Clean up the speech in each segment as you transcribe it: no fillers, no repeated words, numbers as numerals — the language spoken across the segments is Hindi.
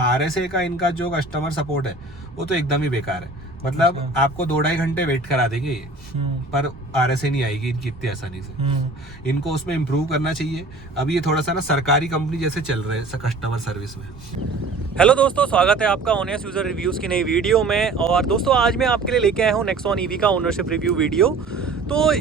RSA का इनका जो कस्टमर सपोर्ट है वो तो एकदम ही बेकार है। मतलब आपको 2-2.5 घंटे वेट करा देंगे ये, पर RSA नहीं आएगी इनकी इतनी आसानी से। इनको उसमें इम्प्रूव करना चाहिए। अभी ये थोड़ा सा ना सरकारी कंपनी जैसे चल रहे हैं कस्टमर सर्विस में। हेलो दोस्तों, स्वागत है आपका ऑनेस्ट यूजर रिव्यूज़ की नई वीडियो में। और दोस्तों आज मैं आपके लिए लेके आया हूँ नेक्सॉन ईवी का ओनरशिप रिव्यू वीडियो। तो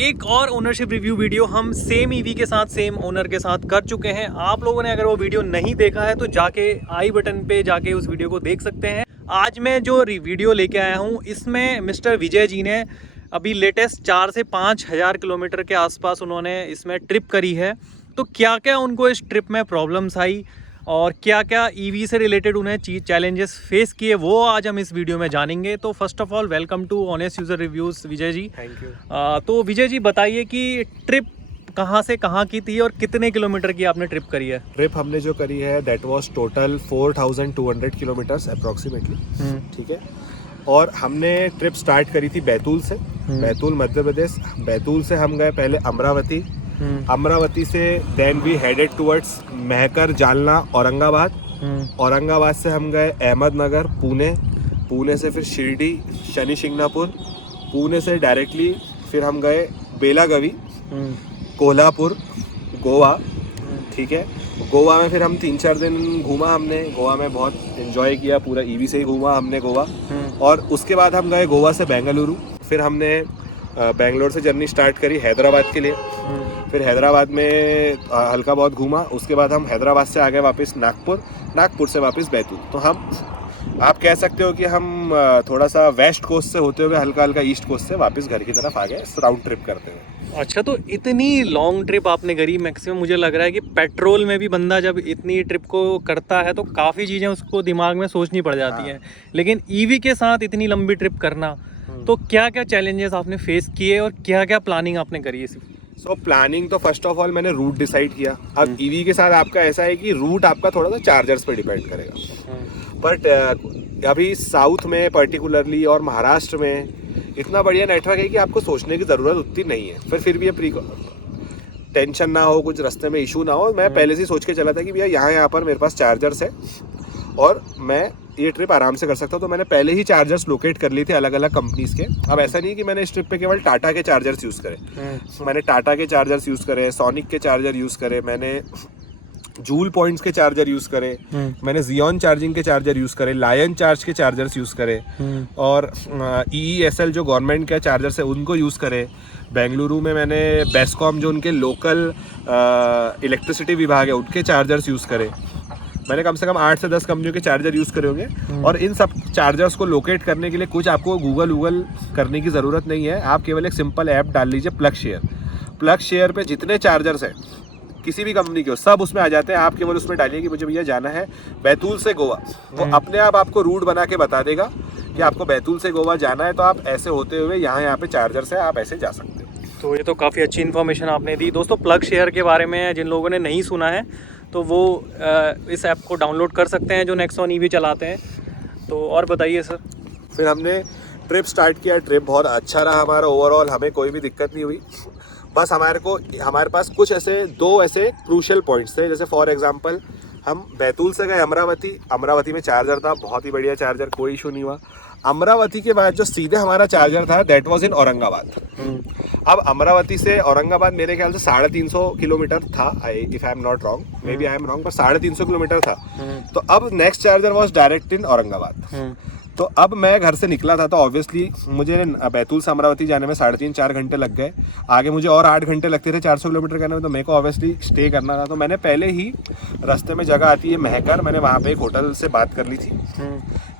एक और ओनरशिप रिव्यू वीडियो हम सेम ईवी के साथ, सेम ओनर के साथ कर चुके हैं। आप लोगों ने अगर वो वीडियो नहीं देखा है तो जाके आई बटन पे जाके उस वीडियो को देख सकते हैं। आज मैं जो वीडियो लेके आया हूँ इसमें मिस्टर विजय जी ने अभी लेटेस्ट 4 से 5 हज़ार किलोमीटर के आसपास उन्होंने इसमें ट्रिप करी है। तो क्या क्या उनको इस ट्रिप में प्रॉब्लम्स आई और क्या क्या ईवी से रिलेटेड उन्हें चैलेंजेस फेस किए, वो आज हम इस वीडियो में जानेंगे। तो first of all welcome to honest user reviews Vijay ji. Thank you. तो विजय जी बताइए कि ट्रिप कहाँ से कहाँ की थी और कितने किलोमीटर की आपने ट्रिप करी है? ट्रिप हमने जो करी है that was total 4200 kilometres approximately, ठीक है। और हमने ट्रिप स्टार्ट करी थी बैतूल से, बैतूल मध्य प्रदेश। बैतूल से हम गए पहले अमरावती, अमरावती से then we headed towards Mehkar, Jalna, Aurangabad. Aurangabad से हम गए अहमदनगर, पुणे, पुणे से फिर शिरडी, शनि शिंगणापुर, पुणे से डायरेक्टली फिर हम गए बेलागवी, कोल्हापुर, गोवा, ठीक है। गोवा में फिर हम 3-4 दिन घूमा हमने। गोवा में बहुत एंजॉय किया, पूरा ईवी से ही घूमा हमने गोवा। और उसके बाद हम गए गोवा से बेंगलुरु। फिर हमने बेंगलोर से जर्नी स्टार्ट करी हैदराबाद के लिए। फिर हैदराबाद में हल्का बहुत घूमा। उसके बाद हम हैदराबाद से आ गए वापस नागपुर, नागपुर से वापस बैतूल। तो हम, आप कह सकते हो कि हम थोड़ा सा वेस्ट कोस्ट से होते हुए हल्का हल्का ईस्ट कोस्ट से वापस घर की तरफ आ गए राउंड ट्रिप करते हुए। अच्छा, तो इतनी लॉन्ग ट्रिप आपने करी। मैक्सिमम मुझे लग रहा है कि पेट्रोल में भी बंदा जब इतनी ट्रिप को करता है तो काफ़ी चीज़ें उसको दिमाग में सोचनी पड़ जाती हैं। लेकिन ईवी के साथ इतनी लंबी ट्रिप करना, तो क्या क्या चैलेंजेस आपने फेस किए और क्या क्या प्लानिंग आपने करी है? सो प्लानिंग तो फर्स्ट ऑफ ऑल मैंने रूट डिसाइड किया। अब ईवी के साथ आपका ऐसा है कि रूट आपका थोड़ा सा चार्जर्स पे डिपेंड करेगा। बट अभी साउथ में पर्टिकुलरली और महाराष्ट्र में इतना बढ़िया नेटवर्क है कि आपको सोचने की ज़रूरत उतनी नहीं है। फिर भी ये टेंशन ना हो, कुछ रास्ते में इशू ना हो। मैं पहले से ही सोच के चला था कि भैया यहाँ पर मेरे पास चार्जर्स है और मैं ये ट्रिप आराम से कर सकता हूँ। तो मैंने पहले ही चार्जर्स लोकेट कर लिए थे अलग अलग कंपनीज के। अब ऐसा नहीं है कि मैंने इस ट्रिप पे केवल टाटा के चार्जर्स यूज़ करे। मैंने टाटा के चार्जर्स यूज़ करे, सोनिक के चार्जर यूज़ करे, मैंने जूल पॉइंट्स के चार्जर यूज़ करे, मैंने जियोन चार्जिंग के चार्जर यूज़ करे, लायन चार्ज के चार्जर्स यूज़ करे, और EESL जो गवर्नमेंट के चार्जर्स है उनको यूज़ करे। बेंगलुरु में मैंने बेस्कॉम जो उनके लोकल इलेक्ट्रिसिटी विभाग है उनके चार्जर्स यूज़ करे। मैंने कम से कम 8 से 10 कंपनियों के चार्जर यूज़ करे होंगे। और इन सब चार्जर्स को लोकेट करने के लिए कुछ आपको गूगल करने की ज़रूरत नहीं है। आप केवल एक सिंपल ऐप डाल लीजिए, प्लग शेयर। प्लग शेयर पे जितने चार्जर्स हैं किसी भी कंपनी के हो सब उसमें आ जाते हैं। आप केवल उसमें डालिए कि मुझे भैया जाना है बैतूल से गोवा, वो अपने आप आपको रूट बना के बता देगा कि आपको बैतूल से गोवा जाना है। तो आप ऐसे होते हुए यहाँ पे चार्जर्स है, आप ऐसे जा सकते हो। तो ये तो काफ़ी अच्छी इन्फॉर्मेशन आपने दी। दोस्तों प्लग शेयर के बारे में जिन लोगों ने नहीं सुना है तो वो इस ऐप को डाउनलोड कर सकते हैं जो नेक्सॉन ईवी चलाते हैं। तो और बताइए सर। फिर हमने ट्रिप स्टार्ट किया। ट्रिप बहुत अच्छा रहा हमारा ओवरऑल, हमें कोई भी दिक्कत नहीं हुई। बस हमारे पास कुछ दो ऐसे क्रूशियल पॉइंट्स थे। जैसे फॉर एग्जांपल हम बैतूल से गए अमरावती, अमरावती में चार्जर था, बहुत ही बढ़िया चार्जर, कोई इशू नहीं हुआ। अमरावती के बाद जो सीधे हमारा चार्जर था दैट वाज इन औरंगाबाद। अब अमरावती से औरंगाबाद मेरे ख्याल से 350 किलोमीटर था, if I am not wrong, maybe I am wrong, पर 350 किलोमीटर था। तो अब next charger was direct in Aurangabad. तो अब मैं घर से निकला था तो ऑब्वियसली मुझे बैतूल से अमरावती जाने में 3.5-4 घंटे लग गए। आगे मुझे और 8 घंटे लगते थे 400 किलोमीटर करने में। तो मेरे को ऑब्वियसली स्टे करना था। तो मैंने पहले ही रास्ते में जगह आती है महकर, मैंने वहाँ पे एक होटल से बात कर ली थी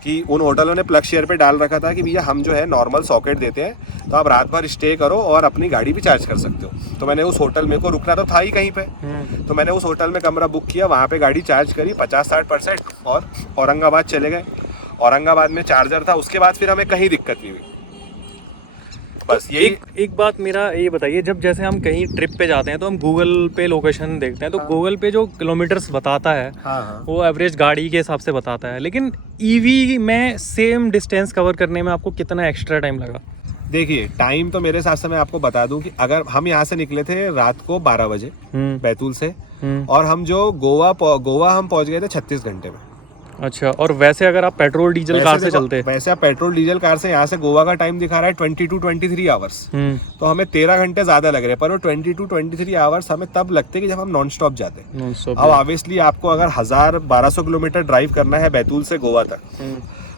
कि उन होटलों ने प्लग शेयर पे डाल रखा था कि भैया हम जो है नॉर्मल सॉकेट देते हैं, तो आप रात भर स्टे करो और अपनी गाड़ी भी चार्ज कर सकते हो। तो मैंने उस होटल, मेरे को रुकना तो था ही कहीं पे, तो मैंने उस होटल में कमरा बुक किया, वहाँ पे गाड़ी चार्ज करी 50-60% और औरंगाबाद चले गए। औरंगाबाद में चार्जर था। उसके बाद फिर हमें कहीं दिक्कत नहीं हुई। बस यही एक बात मेरा ये बताइए, जब जैसे हम कहीं ट्रिप पे जाते हैं तो हम गूगल पे लोकेशन देखते हैं, तो गूगल पे जो किलोमीटर्स बताता है वो एवरेज गाड़ी के हिसाब से बताता है। लेकिन ईवी में सेम डिस्टेंस कवर करने में आपको कितना एक्स्ट्रा टाइम लगा? देखिए, टाइम तो मेरे हिसाब से मैं आपको बता दूं कि अगर हम यहाँ से निकले थे रात को 12 बजे बैतूल से, और हम जो गोवा हम पहुँच गए थे 36 घंटे में। अच्छा, और वैसे अगर आप पेट्रोल डीजल कार से चलते? वैसे आप पेट्रोल डीजल कार से यहाँ से गोवा का टाइम दिखा रहा है 22-23 आवर्स, तो हमें 13 घंटे ज्यादा लग रहे हैं, पर वो 22-23 आवर्स हमें तब लगते हैं कि जब हम नॉन स्टॉप जाते हैं। अब ऑब्वियसली आपको अगर 1000-1200 किलोमीटर ड्राइव करना है बैतूल से गोवा तक,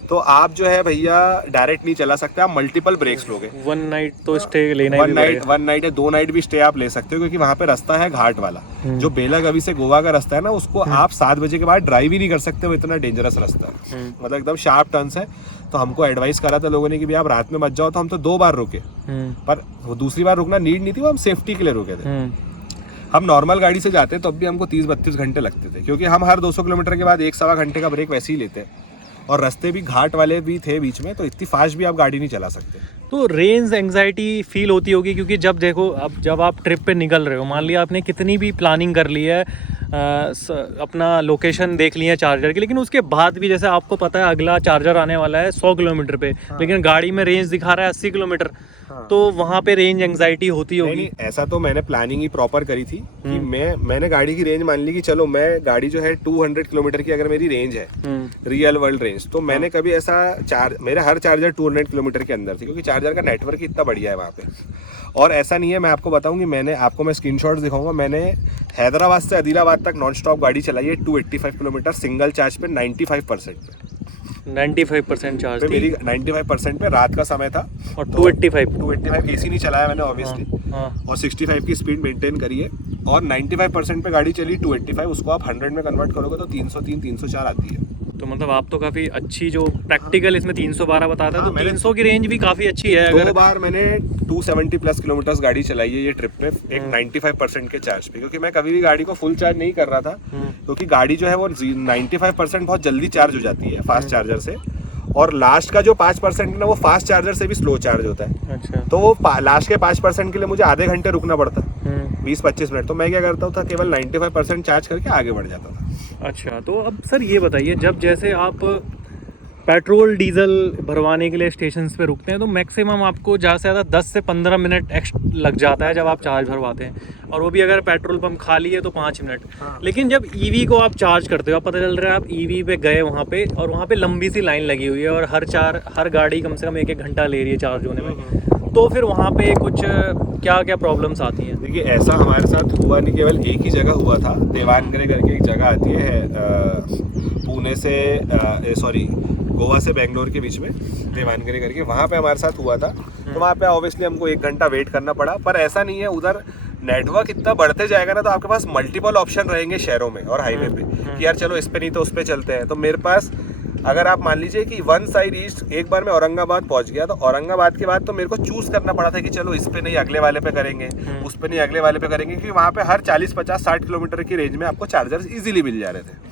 तो आप जो है भैया डायरेक्ट नहीं चला सकते, आप मल्टीपल ब्रेक्स लोगे। वन नाइट तो स्टे लेना ही पड़ेगा। वन नाइट या 2 नाइट भी स्टे आप ले सकते हो, क्योंकि वहाँ पे रास्ता है घाट वाला। जो बेलागवी से गोवा का रास्ता है ना, उसको आप 7 बजे के बाद ड्राइव ही नहीं कर सकते, वो इतना डेंजरस रास्ता है, मतलब एकदम शार्प टर्न्स है। तो हमको एडवाइस करा था लोगों ने कि भैया आप रात में मत जाओ, तो हम तो 2 बार रुके, पर वो दूसरी बार रुकना नीड नहीं थी, वो हम सेफ्टी के लिए रुके थे। हम नॉर्मल गाड़ी से जाते तो अब भी हमको 30-32 घंटे लगते थे, क्योंकि हम हर 200 किलोमीटर के बाद 1-1.25 घंटे का ब्रेक वैसे ही लेते हैं, और रास्ते भी घाट वाले भी थे बीच में, तो इतनी फास्ट भी आप गाड़ी नहीं चला सकते। तो रेंज एंग्जाइटी फील होती होगी, क्योंकि जब देखो अब जब आप ट्रिप पे निकल रहे हो, मान लिया आपने कितनी भी प्लानिंग कर ली है, अपना लोकेशन देख लिया चार्जर की, लेकिन उसके बाद भी जैसे आपको पता है अगला चार्जर आने वाला है 100 किलोमीटर पे, लेकिन गाड़ी में रेंज दिखा रहा है 80 किलोमीटर, तो वहाँ पे रेंज एंग्जाइटी होती होगी? नहीं, ऐसा तो मैंने प्लानिंग ही प्रॉपर करी थी कि मैंने गाड़ी की रेंज मान ली कि चलो मैं गाड़ी जो है 200 किलोमीटर की अगर मेरी रेंज है, रियल वर्ल्ड रेंज, तो मैंने कभी ऐसा मेरा हर चार्जर 200 किलोमीटर के अंदर थी, क्योंकि चार्जर का नेटवर्क इतना बढ़िया है वहाँ पे। और ऐसा नहीं है, मैं आपको बताऊँ कि मैं स्क्रीनशॉट्स दिखाऊंगा, मैंने हैदराबाद से आदिलाबाद तक नॉन स्टॉप गाड़ी चलाई है 285 किलोमीटर सिंगल चार्ज पे 95% पे। 95% चार्ज थी मेरी 95% पे, रात का समय था, और 285 एसी नहीं चलाया मैंने ऑब्वियसली, और 65 की स्पीड मेंटेन करी है, और 95% पे गाड़ी चली 285, उसको आप 100 में कन्वर्ट करोगे तो 303-304 आती है। तो मतलब आप तो काफ़ी अच्छी, जो प्रैक्टिकल इसमें 312 बताता है, तो 300 की रेंज भी काफ़ी अच्छी है। 2 बार मैंने 270 प्लस किलोमीटर्स गाड़ी चलाई है ये ट्रिप पे, एक 95% के चार्ज पे, क्योंकि मैं कभी भी गाड़ी को फुल चार्ज नहीं कर रहा था, क्योंकि गाड़ी जो है वो 95% बहुत जल्दी चार्ज हो जाती है फास्ट चार्जर से, और लास्ट का जो 5% है ना, वो फास्ट चार्जर से भी स्लो चार्ज होता है। अच्छा। तो वो लास्ट के 5% के लिए मुझे आधे घंटे रुकना पड़ता, 20-25 मिनट, तो मैं क्या करता था, केवल 95% चार्ज करके आगे बढ़ जाता था। अच्छा, तो अब सर ये बताइए, जब जैसे आप पेट्रोल डीजल भरवाने के लिए स्टेशंस पे रुकते हैं, तो मैक्सिमम आपको ज़्यादा से ज़्यादा 10 से 15 मिनट लग जाता है जब आप चार्ज भरवाते हैं, और वो भी अगर पेट्रोल पंप खाली है तो 5 मिनट। लेकिन जब ईवी को आप चार्ज करते हो, आप पता चल रहा है आप ईवी पे गए वहाँ पे, और वहाँ पे लंबी सी लाइन लगी हुई है, और हर गाड़ी कम से कम 1-1 घंटा ले रही है चार्ज होने में, तो फिर वहाँ पे कुछ क्या क्या प्रॉब्लम्स आती हैं? देखिए, ऐसा हमारे साथ हुआ नहीं, केवल एक ही जगह हुआ था, देवानगरे करके एक जगह आती है पुणे से गोवा से बेंगलोर के बीच में, देवानगरे करके, वहाँ पे हमारे साथ हुआ था। तो वहाँ पे ऑब्वियसली हमको 1 घंटा वेट करना पड़ा, पर ऐसा नहीं है, उधर नेटवर्क इतना बढ़ते जाएगा ना, तो आपके पास मल्टीपल ऑप्शन रहेंगे शहरों में और हाईवे पे, कि यार चलो इस पे नहीं तो उस पे चलते हैं। तो मेरे पास अगर आप मान लीजिए कि वन साइड ईस्ट, एक बार मैं औरंगाबाद पहुंच गया, तो औरंगाबाद के बाद तो मेरे को चूज करना पड़ा था कि चलो इस पे नहीं अगले वाले पे करेंगे, उस पे नहीं अगले वाले पे करेंगे, क्योंकि वहाँ पे हर 40-50-60 किलोमीटर की रेंज में आपको चार्जर्स इजीली मिल जा रहे थे।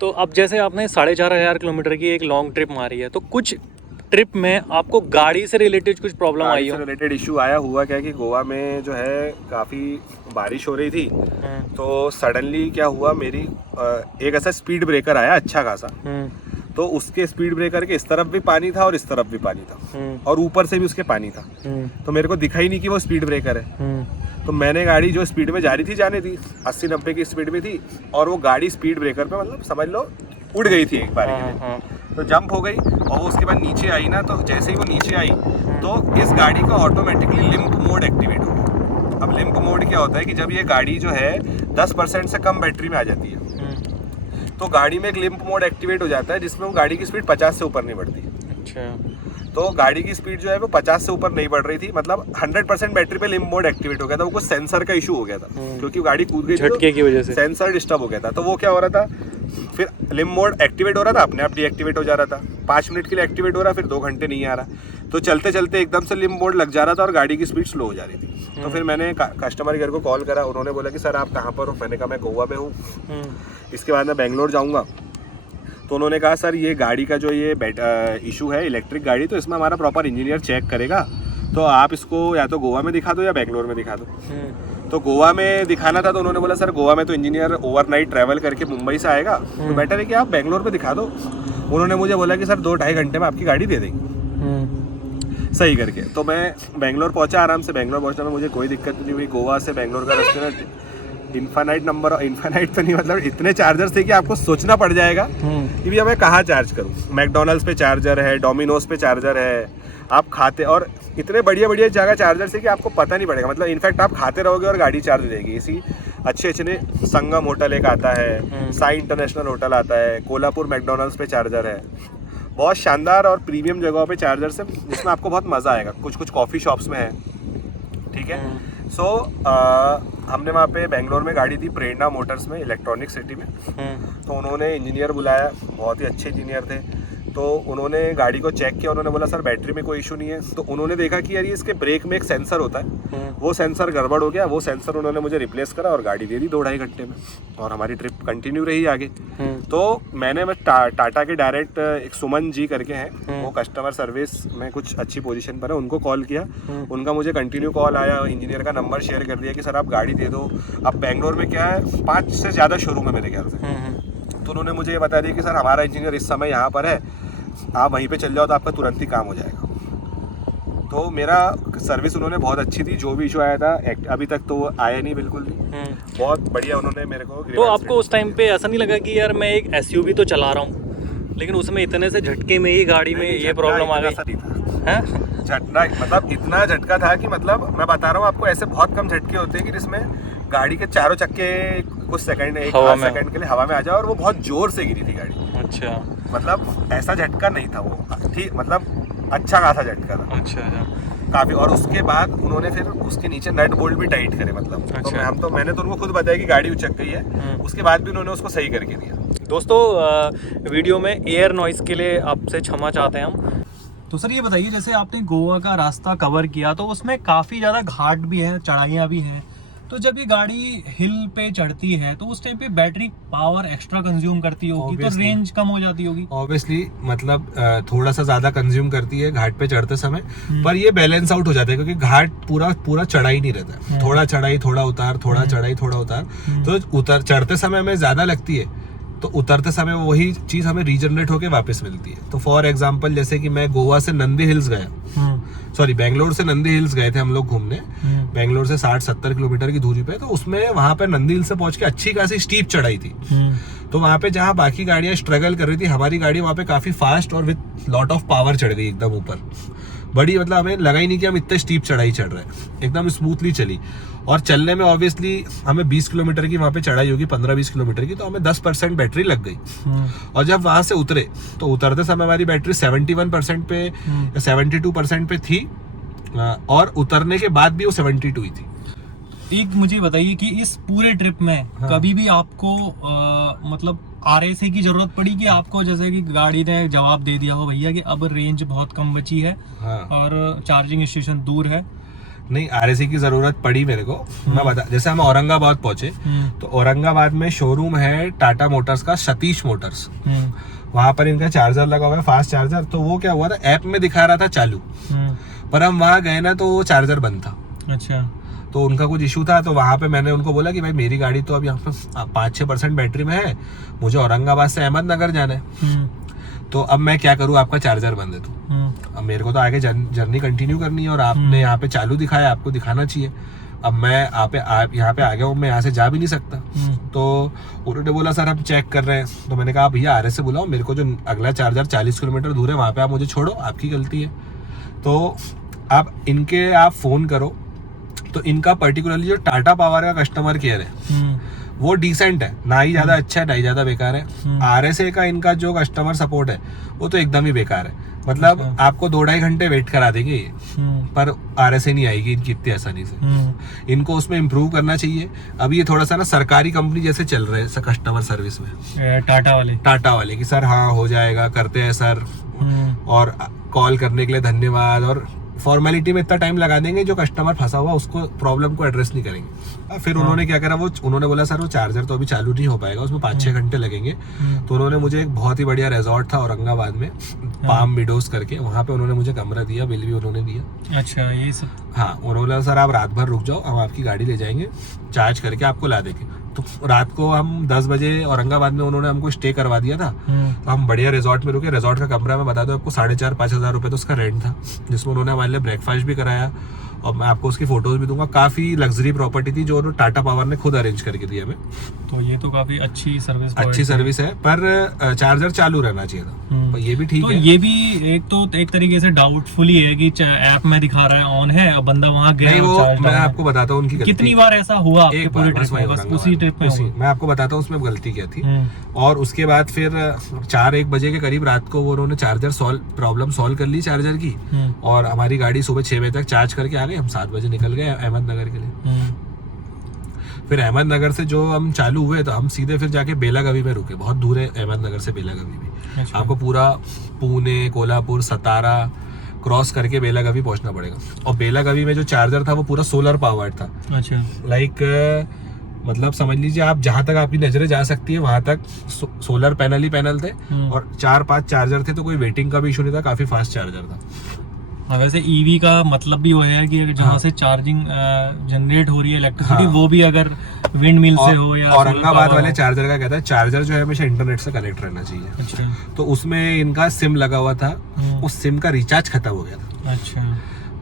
तो अब जैसे आपने 4500 किलोमीटर की एक लॉन्ग ट्रिप मारी है, तो कुछ ट्रिप में आपको गाड़ी से रिलेटेड कुछ प्रॉब्लम आई हो? रिलेटेड इशू आया हुआ क्या कि गोवा में जो है काफ़ी बारिश हो रही थी, तो सडनली क्या हुआ, मेरी एक ऐसा स्पीड ब्रेकर आया अच्छा खासा, तो उसके स्पीड ब्रेकर के इस तरफ भी पानी था और इस तरफ भी पानी था, और ऊपर से भी उसके पानी था, तो मेरे को दिखा ही नहीं कि वो स्पीड ब्रेकर है। तो मैंने गाड़ी जो स्पीड में जा रही थी, जाने थी 80-90 की स्पीड में थी, और वो गाड़ी स्पीड ब्रेकर पे मतलब समझ लो उड़ गई थी एक बार के लिए, तो जंप हो गई, और वो उसके बाद नीचे आई ना, तो जैसे ही वो नीचे आई तो इस गाड़ी का ऑटोमेटिकली लिम्प मोड एक्टिवेट हो गया। अब लिम्प मोड क्या होता है कि जब ये गाड़ी जो है 10% से कम बैटरी में आ जाती है, तो गाड़ी में एक लिम्प मोड एक्टिवेट हो जाता है, जिसमें वो गाड़ी की स्पीड 50 से ऊपर नहीं बढ़ती। अच्छा। तो गाड़ी की स्पीड जो है वो 50 से ऊपर नहीं बढ़ रही थी, मतलब 100% बैटरी पे लिम्प मोड एक्टिवेट हो गया था। वो कुछ सेंसर का इशू हो गया था, क्योंकि गाड़ी कूद गई थी, झटके की वजह से सेंसर डिस्टर्ब हो गया था। तो वो क्या हो रहा था, फिर लिम्प मोड एक्टिवेट हो रहा था, अपने आप डीएक्टिवेट हो जा रहा था, 5 मिनट के लिए एक्टिवेट हो रहा, फिर 2 घंटे नहीं आ रहा, तो चलते चलते एकदम से लिम्प मोड लग जा रहा था और गाड़ी की स्पीड स्लो हो जा रही थी। तो फिर मैंने कस्टमर केयर को कॉल करा, उन्होंने बोला कि सर आप कहाँ पर हो? मैंने कहा मैं गोवा में हूँ, इसके बाद मैं बेंगलोर जाऊँगा। तो उन्होंने कहा सर ये गाड़ी का जो ये इशू है, इलेक्ट्रिक गाड़ी, तो इसमें हमारा प्रॉपर इंजीनियर चेक करेगा, तो आप इसको या तो गोवा में दिखा दो या बेंगलोर में दिखा दो। तो गोवा में दिखाना था, तो उन्होंने बोला सर गोवा में तो इंजीनियर ओवरनाइट ट्रैवल करके मुंबई से आएगा, तो बेटर है कि आप बेंगलोर में दिखा दो। उन्होंने मुझे बोला कि सर 2-2.5 घंटे में आपकी गाड़ी दे देंगे सही करके। तो मैं बेंगलोर पहुंचा आराम से। बेंगलोर पहुंचने में मुझे कोई दिक्कत नहीं हुई। गोवा से बेंगलोर का रास्ते में इन्फानाइट तो नहीं, मतलब इतने चार्जर थे कि आपको सोचना पड़ जाएगा कि भैया मैं कहाँ चार्ज करूँ। मैकडोनल्ड्स पे चार्जर है, डोमिनोज पे चार्जर है, आप खाते, और इतने बढ़िया बढ़िया जगह चार्जर से कि आपको पता नहीं पड़ेगा, मतलब इनफैक्ट आप खाते रहोगे और गाड़ी चार्ज हो जाएगी। इसी अच्छे अच्छे संगम होटल एक आता है, साई इंटरनेशनल होटल आता है, कोल्हापुर मैकडोनल्ड्स पे चार्जर है, बहुत शानदार और प्रीमियम जगहों पे चार्जर से जिसमें आपको बहुत मज़ा आएगा। कुछ कॉफ़ी शॉप्स में है, ठीक है। सो हमने वहाँ पे बेंगलोर में गाड़ी दी प्रेरणा मोटर्स में, इलेक्ट्रॉनिक सिटी में। तो उन्होंने इंजीनियर बुलाया, बहुत ही अच्छे इंजीनियर थे। तो उन्होंने गाड़ी को चेक किया, उन्होंने बोला सर बैटरी में कोई इशू नहीं है। तो उन्होंने देखा कि यार ये इसके ब्रेक में एक सेंसर होता है, वो सेंसर गड़बड़ हो गया, वो सेंसर उन्होंने मुझे रिप्लेस करा और गाड़ी दे दी 2-2.5 घंटे में, और हमारी ट्रिप कंटिन्यू रही आगे। तो मैंने टाटा के डायरेक्ट एक सुमन जी करके हैं, वो कस्टमर सर्विस में कुछ अच्छी पोजीशन पर है, उनको कॉल किया। उनका मुझे कंटिन्यू कॉल आया, इंजीनियर का नंबर शेयर कर दिया कि सर आप गाड़ी दे दो। अब बेंगलोर में क्या है, 5 से ज़्यादा शोरूम है मेरे ख्याल से। तो उन्होंने मुझे ये बता दिया कि सर हमारा इंजीनियर इस समय यहाँ पर है, आप वहीं पे चल जाओ तो आपका तुरंत ही काम हो जाएगा। तो मेरा सर्विस उन्होंने बहुत अच्छी थी, जो भी इशू आया था अभी तक तो वो आया नहीं, बिल्कुल नहीं, बहुत बढ़िया उन्होंने मेरे को। तो आपको उस टाइम पे ऐसा नहीं लगा कि यार मैं एक SUV तो चला रहा हूँ, लेकिन उसमें इतने से झटके में ही गाड़ी में ये प्रॉब्लम आ गई? झटना मतलब इतना झटका था कि मतलब मैं बता रहा हूँ आपको, ऐसे बहुत कम झटके होते हैं कि जिसमें गाड़ी के चारों चक्के कुछ सेकंड, 1-8 सेकंड के लिए हवा में आ जाए, और वो बहुत जोर से गिरी थी गाड़ी। अच्छा, मतलब ऐसा झटका नहीं था वो, ठीक, मतलब अच्छा खासा झटका था। अच्छा काफी। और उसके बाद उन्होंने फिर उसके नीचे नट बोल्ट भी टाइट करे, मतलब अच्छा। तो मैंने तो उनको खुद बताया कि गाड़ी उचक गई है, उसके बाद भी उन्होंने उसको सही करके दिया। दोस्तों वीडियो में एयर नॉइस के लिए आपसे क्षमा चाहते हैं हम। तो सर ये बताइए, जैसे आपने गोवा का रास्ता कवर किया तो उसमें काफ़ी ज़्यादा घाट भी है, चढ़ाइयाँ भी हैं, तो जब ये गाड़ी हिल पे चढ़ती है तो उस टाइम पे बैटरी पावर एक्स्ट्रा कंज्यूम करती होगी, तो रेंज कम हो जाती होगी ऑब्वियसली, मतलब थोड़ा सा ज्यादा कंज्यूम करती है घाट पे चढ़ते समय, पर ये बैलेंस आउट हो जाता है, क्योंकि घाट पूरा चढ़ाई नहीं रहता है, थोड़ा चढ़ाई थोड़ा उतार, थोड़ा चढ़ाई थोड़ा उतार। तो चढ़ते समय हमें ज्यादा लगती है, तो उतरते समय वही चीज हमें रीजनरेट होके वापस मिलती है। तो फॉर एग्जांपल जैसे कि मैं गोवा से नंदी हिल्स गया, सॉरी बेंगलोर से नंदी हिल्स गए थे हम लोग घूमने, बेंगलोर से 60-70 किलोमीटर की दूरी पे। तो उसमें वहां पे नंदी हिल्स से पहुंच के अच्छी खासी स्टीप चढ़ाई थी। तो वहां पे जहाँ बाकी गाड़ियां स्ट्रगल कर रही थी, हमारी गाड़ी वहां पे काफी फास्ट और विद लॉट ऑफ पावर चढ़ गई एकदम ऊपर, बड़ी, मतलब हमें लगा ही नहीं कि हम इतने स्टीप चढ़ाई चढ़ रहे हैं, एकदम स्मूथली चली। और चलने में ऑब्वियसली हमें 20 किलोमीटर की वहाँ पे चढ़ाई होगी, 15-20 किलोमीटर की, तो हमें 10% बैटरी लग गई। और जब वहाँ से उतरे तो उतरते समय हमारी बैटरी 71% पे या 72% पे थी, और उतरने के बाद भी वो 72 ही थी। एक मुझे बताइए कि इस पूरे ट्रिप में कभी भी आपको मतलब RSA की जरूरत पड़ी कि आपको, जैसे कि गाड़ी ने जवाब दे दिया हो भैया कि अब रेंज बहुत कम बची है और चार्जिंग स्टेशन दूर है? नहीं, RSA की जरूरत पड़ी मेरे को। मैं बता, जैसे हम औरंगाबाद पहुंचे तो औरंगाबाद में शोरूम है टाटा मोटर्स का, सतीश मोटर्स, वहां पर इनका चार्जर लगा हुआ है, फास्ट चार्जर। तो वो क्या हुआ था, ऐप में दिखा रहा था चालू, पर हम वहां गए ना तो वो चार्जर बंद था। अच्छा, तो उनका कुछ इशू था। तो वहां पे मैंने उनको बोला कि भाई मेरी गाड़ी तो अब यहाँ पे 5-6% बैटरी में है, मुझे औरंगाबाद से अहमदनगर जाना है, तो अब मैं क्या करूँ, आपका चार्जर बंद है। तो अब मेरे को तो आगे जर्नी कंटिन्यू करनी है, और आपने यहाँ पे चालू दिखाया, आपको दिखाना चाहिए। अब मैं यहाँ पे आ गया हूँ, मैं यहाँ से जा भी नहीं सकता। तो उन्होंने बोला सर हम चेक कर रहे हैं। तो मैंने कहा भैया RSA बुलाओ, मेरे को जो अगला चार्जर 40 किलोमीटर दूर है वहाँ पे आप मुझे छोड़ो, आपकी गलती है। तो आप इनके आप फोन करो, तो इनका पर्टिकुलरली जो टाटा पावर का कस्टमर केयर है वो डिसेंट है, ना ही ज्यादा अच्छा है ना ही ज्यादा बेकार है। RSA का इनका जो कस्टमर सपोर्ट है वो तो एकदम ही बेकार है, मतलब आपको 2-2.5 घंटे वेट करा देंगे ये, पर RSA नहीं आएगी इनकी इतनी आसानी से। इनको उसमें इम्प्रूव करना चाहिए। अभी ये थोड़ा सा ना सरकारी कंपनी जैसे चल रहे हैं कस्टमर सर्विस में, टाटा वाले कि सर हाँ हो जाएगा, करते हैं सर, और कॉल करने के लिए धन्यवाद, और फॉर्मेलिटी में इतना टाइम लगा देंगे, जो कस्टमर फंसा हुआ उसको प्रॉब्लम को एड्रेस नहीं करेंगे। फिर उन्होंने क्या करा, उन्होंने बोला सर वो चार्जर तो अभी चालू नहीं हो पाएगा, उसमें 5-6 घंटे लगेंगे। तो उन्होंने मुझे एक बहुत ही बढ़िया रिजॉर्ट था औरंगाबाद में, पाम मिडोज करके, वहाँ पे उन्होंने मुझे कमरा दिया, बिल भी उन्होंने दिया। अच्छा, ये सब? हाँ, उन्होंने बोला सर आप रात भर रुक जाओ, हम आपकी गाड़ी ले जाएंगे, चार्ज करके आपको ला देंगे। तो रात को हम 10 बजे औरंगाबाद में उन्होंने हमको स्टे करवा दिया था। तो हम बढ़िया रिजॉर्ट में रुके। रिजॉर्ट का कमरा मैं बता दूं आपको 4,500-5,000 रुपये तो उसका रेंट था, जिसमें उन्होंने हमारे लिए ब्रेकफास्ट भी कराया और मैं आपको उसकी फोटोज भी दूंगा। काफी लग्जरी प्रॉपर्टी थी जो टाटा पावर ने खुद अरेंज करके दी हमें। तो ये तो काफी अच्छी सर्विस है, पर चार्जर चालू रहना चाहिए था। पर ये भी ठीक तो है। ये भी एक तरीके से डाउटफुल ही है कि ऐप में दिखा रहा है ऑन है और बंदा वहाँ गया। नहीं, वो मैं आपको बताता हूँ उनकी कितनी बार ऐसा हुआ आपके एक पूरे बार, ट्रिप में? उसी ट्रिप में मैं आपको बताता हूँ उसमें गलती क्या थी। और उसके बाद फिर 4-1 बजे के करीब रात को वो उन्होंने प्रॉब्लम सॉल्व कर ली चार्जर की। और हमारी गाड़ी सुबह 6 बजे तक चार्ज करके आ गई। हम 7 बजे निकल गए अहमदनगर के लिए। फिर अहमदनगर से जो हम चालू हुए तो हम सीधे फिर जाके बेलागवी में रुके। बहुत दूर है अहमदनगर से बेलागवी भी। अच्छा। आपको पूरा पुणे, कोल्हापुर, सतारा क्रॉस करके बेलागवी पहुंचना पड़ेगा। और बेलागवी में जो चार्जर था वो पूरा सोलर पावर्ड था। अच्छा। मतलब समझ लीजिए आप जहां तक आपकी नजरें जा सकती है वहां तक सोलर पैनल ही पैनल थे। और 4-5 चार्जर थे, तो कोई वेटिंग का भी इशू नहीं था। काफी फास्ट चार्जर था। हाँ, वैसे ईवी का मतलब भी वो है कि जहाँ से चार्जिंग जनरेट हो रही है इलेक्ट्रिसिटी, वो भी अगर विंड मिल से हो या औरंगाबाद वाले चार्जर का कहता है चार्जर जो है हमेशा इंटरनेट से कनेक्ट रहना चाहिए। अच्छा। तो उसमें इनका सिम लगा हुआ था, उस सिम का रिचार्ज खत्म हो गया था। अच्छा।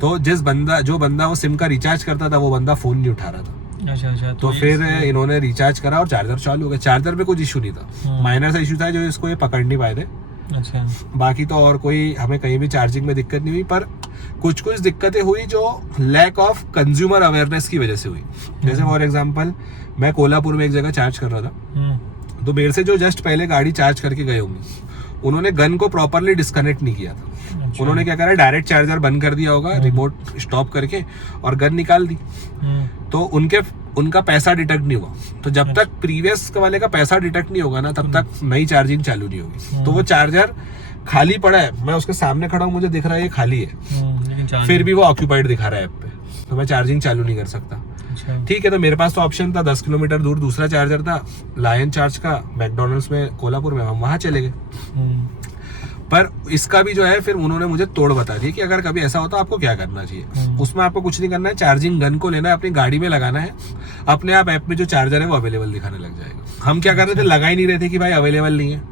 तो जो बंदा वो सिम का रिचार्ज करता था वो बंदा फोन नहीं उठा रहा था। अच्छा। तो फिर इन्होंने रिचार्ज करा और चार्जर चालू हो गया। चार्जर पे कुछ इशू नहीं था, माइनर सा इशू था जो इसको ये पकड़ नहीं पाए थे। अच्छा। बाकी तो और कोई हमें कहीं भी चार्जिंग में दिक्कत नहीं हुई। पर कुछ दिक्कतें हुई जो लैक ऑफ कंज्यूमर अवेयरनेस की वजह से हुई। जैसे फॉर एग्जांपल मैं कोल्हापुर में एक जगह चार्ज कर रहा था, तो मेरे से जो जस्ट पहले गाड़ी चार्ज करके गए होंगे उन्होंने गन को प्रॉपरली डिस्कनेक्ट नहीं किया था। अच्छा। उन्होंने क्या करा, डायरेक्ट चार्जर बंद कर दिया होगा रिमोट स्टॉप करके और गन निकाल दी। तो उनका पैसा डिटेक्ट नहीं हुआ। तो जब तक प्रीवियस वाले का पैसा डिटेक्ट नहीं होगा ना तब तक नई चार्जिंग चालू नहीं होगी। तो वो चार्जर खाली पड़ा है, मैं उसके सामने खड़ा हूँ, मुझे दिख रहा है ये खाली है, फिर भी वो ऑक्यूपाइड दिखा रहा है ऐप पे, तो मैं चार्जिंग चालू नहीं कर सकता। ठीक है, तो मेरे पास तो ऑप्शन था 10 किलोमीटर दूर दूसरा चार्जर था लायन चार्ज का मैकडोनल्ड्स में कोल्हापुर में, हम वहां चले गए। पर इसका भी जो है फिर उन्होंने मुझे तोड़ बता दिया कि अगर कभी ऐसा होता आपको क्या करना चाहिए। उसमें आपको कुछ नहीं करना है, चार्जिंग गन को लेना है, अपनी गाड़ी में लगाना है, अपने आप ऐप में जो चार्जर है वो अवेलेबल दिखाने लग जाएगा। हम क्या कर रहे थे, लगा ही नहीं रहे थे कि भाई अवेलेबल नहीं है।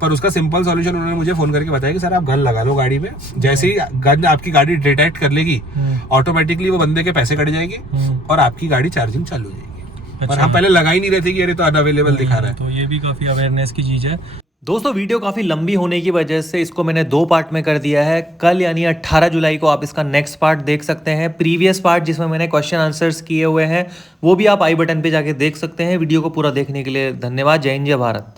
पर उसका सिंपल सॉल्यूशन उन्होंने मुझे फोन करके बताया कि सर आप गन लगा लो गाड़ी में, जैसे ही गन आपकी गाड़ी डिटेक्ट कर लेगी ऑटोमेटिकली वो बंदे के पैसे कट जाएंगे और आपकी गाड़ी चार्जिंग चालू हो जाएगी। पर हम पहले लगा ही नहीं रहे थे कि अरे तो अनअवेलेबल दिखा रहा है। तो ये भी काफी अवेयरनेस की चीज है। दोस्तों वीडियो काफ़ी लंबी होने की वजह से इसको मैंने 2 पार्ट में कर दिया है। कल यानी 18 जुलाई को आप इसका नेक्स्ट पार्ट देख सकते हैं। प्रीवियस पार्ट जिसमें मैंने क्वेश्चन आंसर्स किए हुए हैं वो भी आप आई बटन पे जाके देख सकते हैं। वीडियो को पूरा देखने के लिए धन्यवाद। जय हिंद, जय भारत।